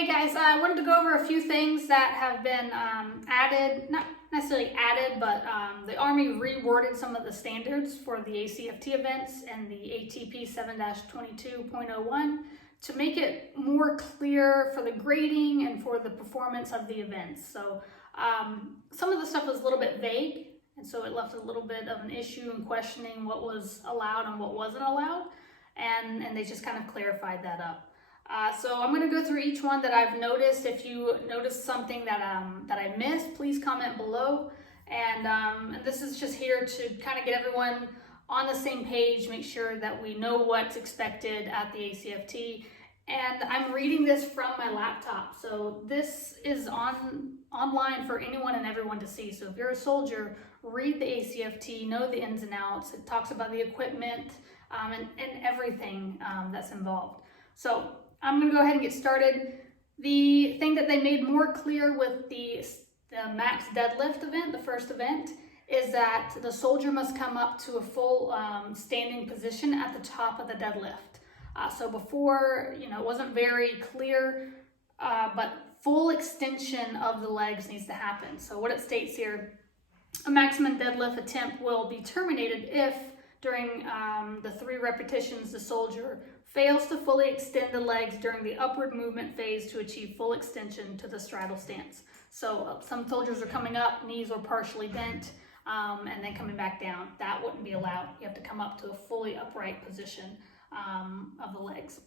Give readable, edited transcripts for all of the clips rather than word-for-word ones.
Hey guys, I wanted to go over a few things that have been added, not necessarily added, but the Army reworded some of the standards for the ACFT events and the ATP 7-22.01 to make it more clear for the grading and for the performance of the events. So some of the stuff was a little bit vague, and so it left a little bit of an issue in questioning what was allowed and what wasn't allowed, and they just kind of clarified that up. So I'm going to go through each one that I've noticed. If you notice something that I missed, please comment below. And this is just here to kind of get everyone on the same page, make sure that we know what's expected at the ACFT. And I'm reading this from my laptop, so this is online for anyone and everyone to see. So if you're a soldier, read the ACFT, know the ins and outs. It talks about the equipment and everything that's involved. So I'm going to go ahead and get started. The thing that they made more clear with the max deadlift event, the first event, is that the soldier must come up to a full standing position at the top of the deadlift. So before, it wasn't very clear, but full extension of the legs needs to happen. So what it states here, a maximum deadlift attempt will be terminated if during the 3 repetitions the soldier fails to fully extend the legs during the upward movement phase to achieve full extension to the straddle stance. So some soldiers are coming up, knees are partially bent, and then coming back down. That wouldn't be allowed. You have to come up to a fully upright position of the legs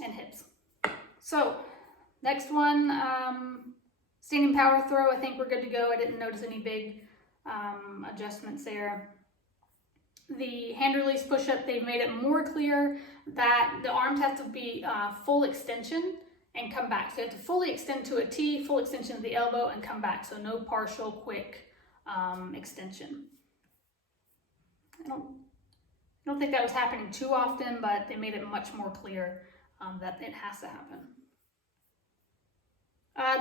and hips. So next one, standing power throw. I think we're good to go. I didn't notice any big adjustments there. The hand release push-up, they've made it more clear that the arms have to be full extension and come back. So you have to fully extend to a T, full extension of the elbow, and come back. So no partial, quick extension. I don't think that was happening too often, but they made it much more clear that it has to happen.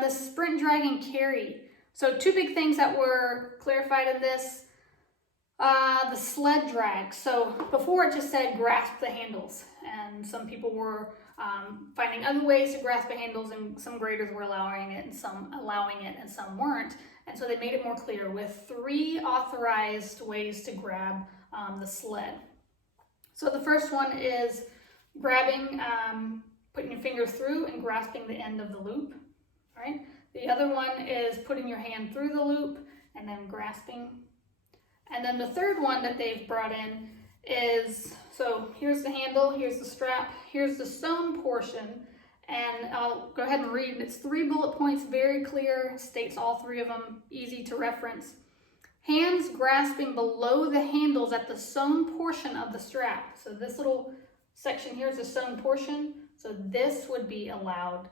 The sprint, drag, and carry. So 2 big things that were clarified in this. The sled drag. So before it just said grasp the handles, and some people were finding other ways to grasp the handles, and some graders were allowing it and some weren't. And so they made it more clear with 3 authorized ways to grab the sled. So the first one is grabbing, putting your finger through and grasping the end of the loop. All right. The other one is putting your hand through the loop and then grasping. And then the third one that they've brought in is, so here's the handle, here's the strap, here's the sewn portion, and I'll go ahead and read. It's 3 bullet points, very clear, states all 3 of them, easy to reference. Hands grasping below the handles at the sewn portion of the strap. So this little section here is the sewn portion, so this would be allowed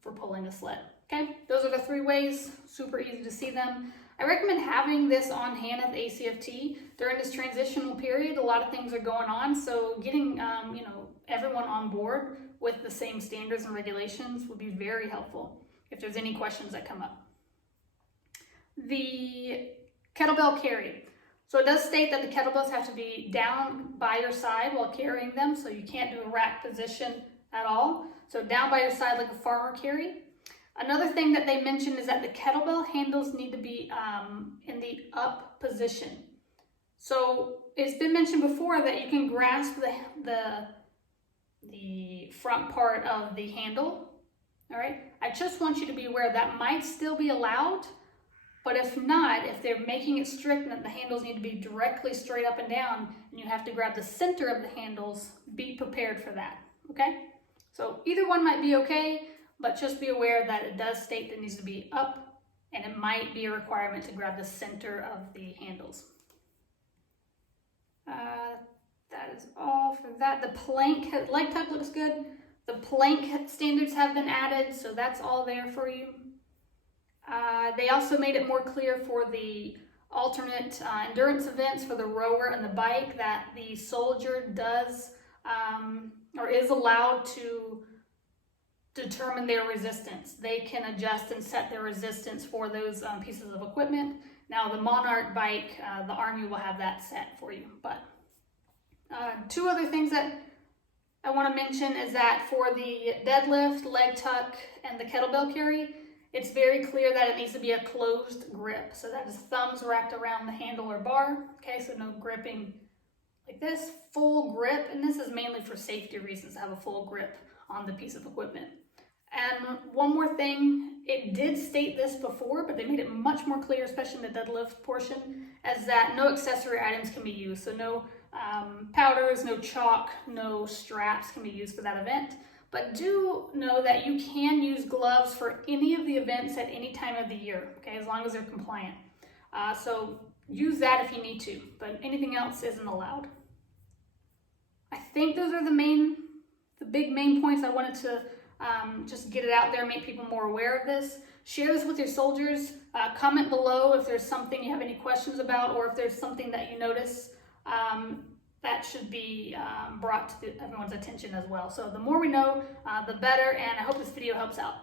for pulling a sled. Okay, those are the 3 ways, super easy to see them. I recommend having this on hand at the ACFT during this transitional period. A lot of things are going on, so getting everyone on board with the same standards and regulations would be very helpful if there's any questions that come up. The kettlebell carry. So it does state that the kettlebells have to be down by your side while carrying them, so you can't do a rack position at all. So down by your side like a farmer carry. Another thing that they mentioned is that the kettlebell handles need to be in the up position. So it's been mentioned before that you can grasp the front part of the handle. All right. I just want you to be aware that might still be allowed, but if not, if they're making it strict that the handles need to be directly straight up and down, and you have to grab the center of the handles, be prepared for that. Okay. So either one might be okay. But just be aware that it does state that it needs to be up, and it might be a requirement to grab the center of the handles. That is all for that. The plank, leg tuck looks good. The plank standards have been added, so that's all there for you. They also made it more clear for the alternate endurance events for the rower and the bike that the soldier does or is allowed to determine their resistance. They can adjust and set their resistance for those pieces of equipment. Now the Monarch bike, the Army will have that set for you. But 2 other things that I want to mention is that for the deadlift, leg tuck, and the kettlebell carry, it's very clear that it needs to be a closed grip. So that is thumbs wrapped around the handle or bar. Okay, so no gripping like this, full grip. And this is mainly for safety reasons to have a full grip on the piece of equipment. And one more thing, it did state this before, but they made it much more clear, especially in the deadlift portion, as that no accessory items can be used. So no powders, no chalk, no straps can be used for that event. But do know that you can use gloves for any of the events at any time of the year, okay, as long as they're compliant. So use that if you need to, but anything else isn't allowed. I think those are the big main points I wanted to just get it out there, make people more aware of this. Share this with your soldiers. Comment below if there's something you have any questions about, or if there's something that you notice that should be brought to everyone's attention as well. So the more we know, the better, and I hope this video helps out.